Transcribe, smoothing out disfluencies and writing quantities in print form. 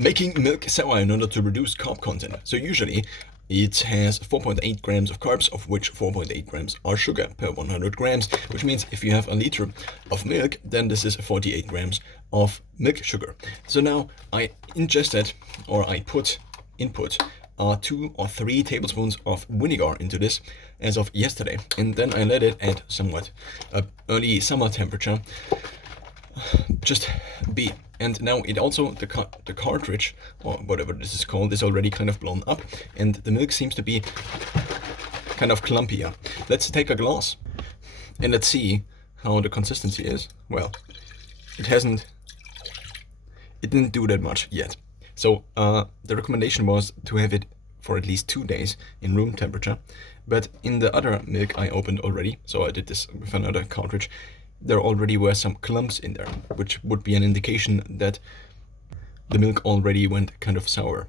Making milk sour in order to reduce carb content. So usually it has 4.8 grams of carbs, of which 4.8 grams are sugar per 100 grams, which means if you have a liter of milk, then this is 48 grams of milk sugar. So now I ingested, or I put input 2 or 3 tablespoons of vinegar into this as of yesterday, and then I let it at somewhat early summer temperature just be. And now it also, the cartridge, or whatever this is called, is already kind of blown up, and the milk seems to be kind of clumpier. Let's take a glass and let's see how the consistency is. Well, it didn't do that much yet. So the recommendation was to have it for at least 2 days in room temperature. But in the other milk I opened already, so I did this with another cartridge, there already were some clumps in there, which would be an indication that the milk already went kind of sour.